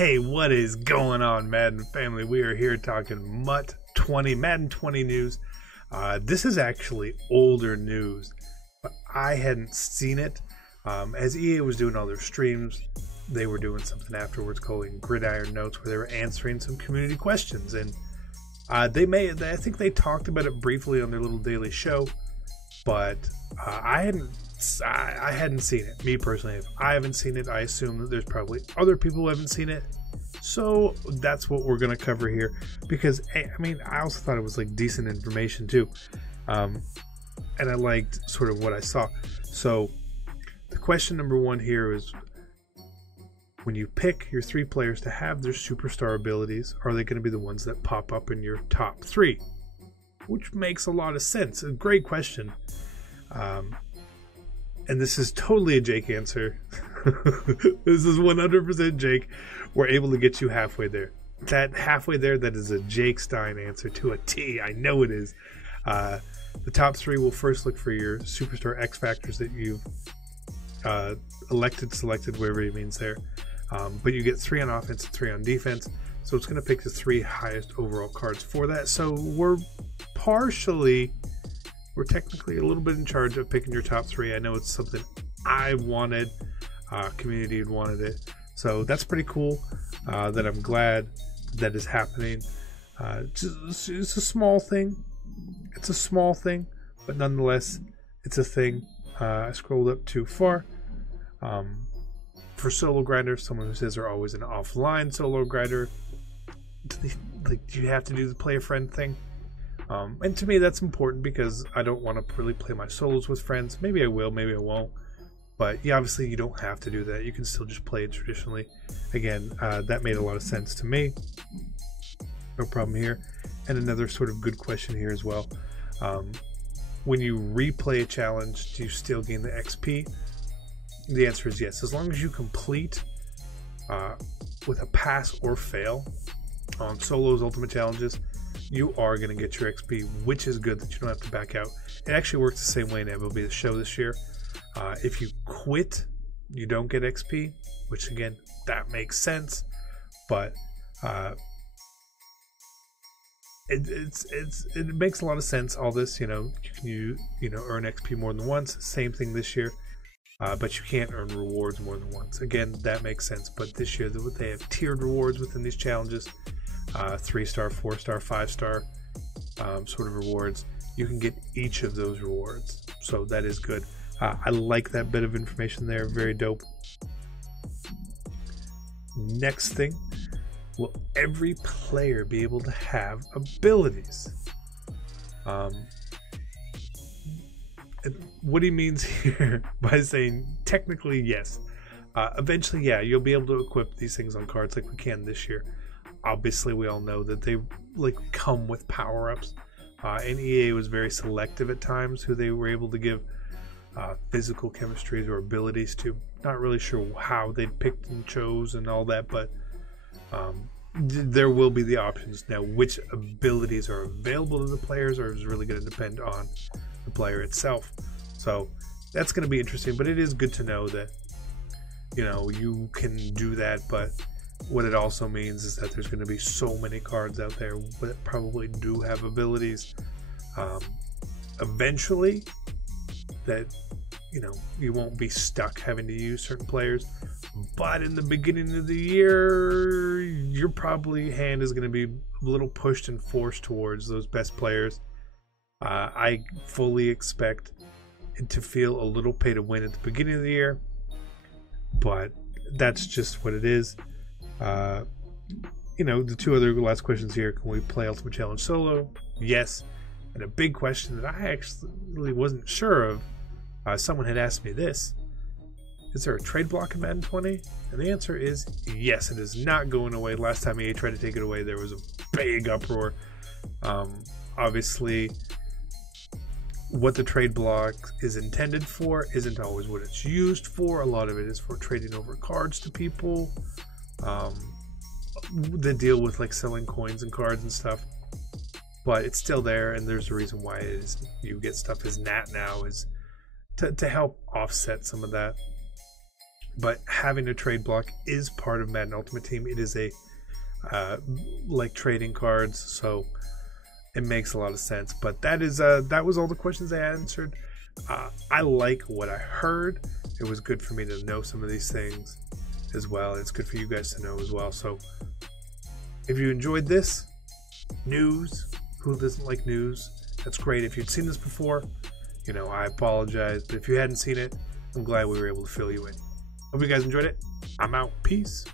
Hey, what is going on, Madden family? We are here talking Madden 20 news. This is actually older news, but I hadn't seen it. As EA was doing all their streams, they were doing something afterwards called Gridiron Notes, where they were answering some community questions, and I think they talked about it briefly on their little daily show, but I hadn't seen it. Me personally, if I haven't seen it, I assume that there's probably other people who haven't seen it. So that's what we're going to cover here, because I also thought it was like decent information too. And I liked sort of what I saw. So the question number one here is, when you pick your three players to have their superstar abilities, are they going to be the ones that pop up in your top three? Which makes a lot of sense. A great question. And this is totally a Jake answer. This is 100% Jake. We're able to get you halfway there. That halfway there, that is a Jake Stein answer to a T. I know it is. The top three will first look for your superstar X factors that you've selected, whatever it means there. But you get 3 on offense and 3 on defense. So it's going to pick the 3 highest overall cards for that. So we're technically a little bit in charge of picking your top 3. I know it's something I wanted. Community had wanted it. So that's pretty cool. That I'm glad that is happening. It's a small thing. It's a small thing, but nonetheless, it's a thing. I scrolled up too far. For solo grinders, someone who says they're always an offline solo grinder, do you have to do the play a friend thing? And to me, that's important because I don't want to really play my solos with friends. Maybe I will, maybe I won't. But yeah, obviously, you don't have to do that. You can still just play it traditionally. Again, that made a lot of sense to me. No problem here. And another sort of good question here as well. When you replay a challenge, do you still gain the XP? The answer is yes. As long as you complete with a pass or fail on solos, ultimate challenges, you are going to get your XP, which is good that you don't have to back out. It actually works the same way in MLB The Show this year. If you quit, you don't get XP, which again, that makes sense. But it makes a lot of sense. All this, you can earn XP more than once. Same thing this year. But you can't earn rewards more than once. Again, that makes sense. But this year, they have tiered rewards within these challenges. 3-star, 4-star, 5-star sort of rewards. You can get each of those rewards. So that is good. I like that bit of information there. Very dope. Next thing. Will every player be able to have abilities? What he means here by saying technically yes. Eventually, yeah, you'll be able to equip these things on cards like we can this year. Obviously, we all know that they come with power-ups. And EA was very selective at times who they were able to give physical chemistries or abilities to. Not really sure how they picked and chose and all that, but there will be the options. Now, which abilities are available to the players is really going to depend on the player itself. So that's going to be interesting, but it is good to know that you can do that. But what it also means is that there's going to be so many cards out there that probably do have abilities eventually, that you won't be stuck having to use certain players. But in the beginning of the year, your probably hand is going to be a little pushed and forced towards those best players. I fully expect it to feel a little pay to win at the beginning of the year, but that's just what it is. The 2 other last questions here: can we play Ultimate Challenge solo? Yes. And a big question that I actually wasn't sure of, someone had asked me this: is there a trade block in Madden 20? And the answer is yes. It is not going away. Last time EA tried to take it away, there was a big uproar. Obviously, what the trade block is intended for isn't always what it's used for. A lot of it is for trading over cards to people. That deal with selling coins and cards and stuff. But it's still there, and there's a reason why it is. You get stuff as NAT now, is to help offset some of that. but having a trade block is part of Madden Ultimate Team. It is a like trading cards, so it makes a lot of sense. But that was all the questions I answered. I like what I heard. It was good for me to know some of these things as well. It's good for you guys to know as well. So if you enjoyed this news, who doesn't like news? That's great. If you'd seen this before, I apologize. But if you hadn't seen it, I'm glad we were able to fill you in. Hope you guys enjoyed it. I'm out. Peace.